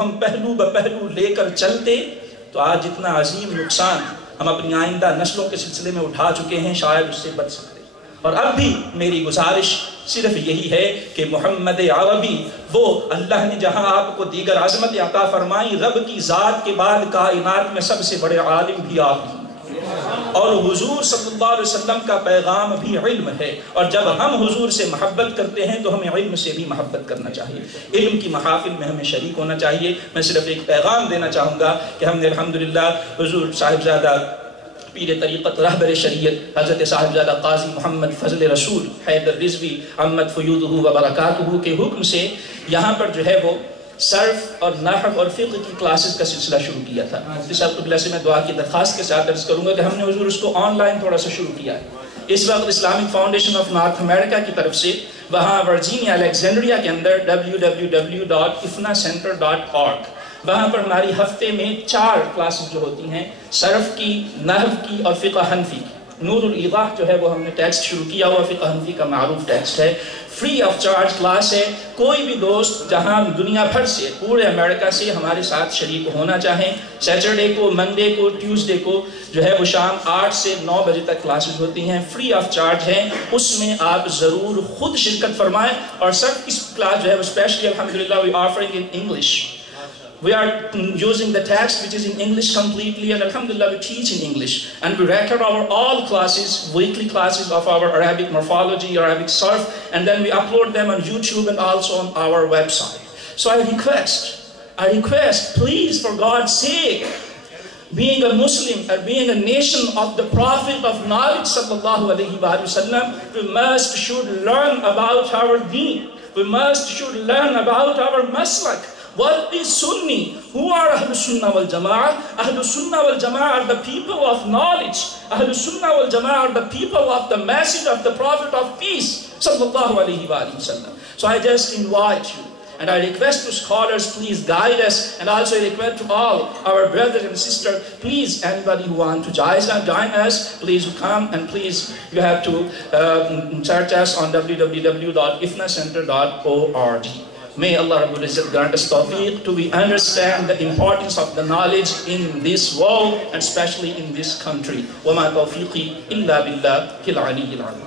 ہم پہلو بپہلو لے کر چلتے تو آج جتنا عظیم نقصان ہم اپنی آئندہ نسلوں کے سلسلے میں اٹھا چکے ہیں شاید اس سے بچ سکتے۔ اور اب بھی میری گزارش صرف یہی ہے کہ محمد عربی وہ اللہ نے جہاں آپ کو دیگر عظمت عطا فرمائی، رب کی ذات کے بعد کائنات میں سب سے بڑے عالم بھی آپ ہیں، اور حضور صلی اللہ علیہ وسلم کا پیغام بھی علم ہے، اور جب ہم حضور سے محبت کرتے ہیں تو ہمیں علم سے بھی محبت کرنا چاہیے، علم کی محافل میں ہمیں شریک ہونا چاہیے۔ میں صرف ایک پیغام دینا چاہوں گا کہ ہم نے الحمدللہ حضور صاحبزادہ پیر طریقت رہبر شریعت حضرت صاحبزادہ قاضی محمد فضل رسول حیدر رضوی عمت فیوضہ و برکاتہ کے حکم سے یہاں پر جو ہے وہ صرف اور نحو اور فقہ کی کلاسز کا سلسلہ شروع کیا تھا۔ اس قبلہ سے میں دعا کی درخواست کے ساتھ عرض کروں گا کہ ہم نے حضور اس کو آن لائن تھوڑا سا شروع کیا ہے۔ اس وقت اسلامک فاؤنڈیشن آف نارتھ امریکہ کی طرف سے وہاں ورجینیا الیگزینڈریا کے اندر www.ifnacenter.org وہاں پر ہماری ہفتے میں 4 کلاسز جو ہوتی ہیں، صرف کی، نحو کی اور فقہ حنفی کی۔ نور الایضاح جو ہے وہ ہم نے ٹیکسٹ شروع کیا ہوا فقہ حنفی کا معروف ٹیکسٹ ہے، فری آف چارج کلاس ہے۔ کوئی بھی دوست جہاں دنیا بھر سے پورے امریکہ سے ہمارے ساتھ شریک ہونا چاہیں، سیٹرڈے کو، منڈے کو، ٹیوزڈے کو جو ہے وہ شام 8 سے 9 بجے تک کلاسز ہوتی ہیں، فری آف چارج ہیں، اس میں آپ ضرور خود شرکت فرمائیں۔ اور سر اس کلاس جو ہے وہ اسپیشلی الحمدللہ we offering in English. We are using the text which is in English completely, and alhamdulillah we teach in English, and we record our all classes, weekly classes of our Arabic morphology, Arabic sarf, and then we upload them on YouTube and also on our website. So I request, please, for God's sake, being a Muslim or being a nation of the Prophet of knowledge sallallahu alaihi wasallam, we should learn about our deen. We should learn about our maslak. What is Sunni? Who are Ahlul Sunnah wal Jama'ah? Ahlul Sunnah wal Jama'ah are the people of knowledge. Ahlul Sunnah wal Jama'ah are the people of the message of the Prophet of peace sallallahu alaihi wasallam. So I just invite you and I request to scholars, please guide us, and also I request to all our brothers and sisters, please, anybody who want to join us, please come, and please you have to search us on www.ifnacenter.org. May Allah Rabbul Izzat grant us tawfiq to understand the importance of the knowledge in this world and especially in this country. وَمَا تَوْفِيقِي إِلَّا بِاللَّهِ الْعَلِيِّ الْعَظِيمِ.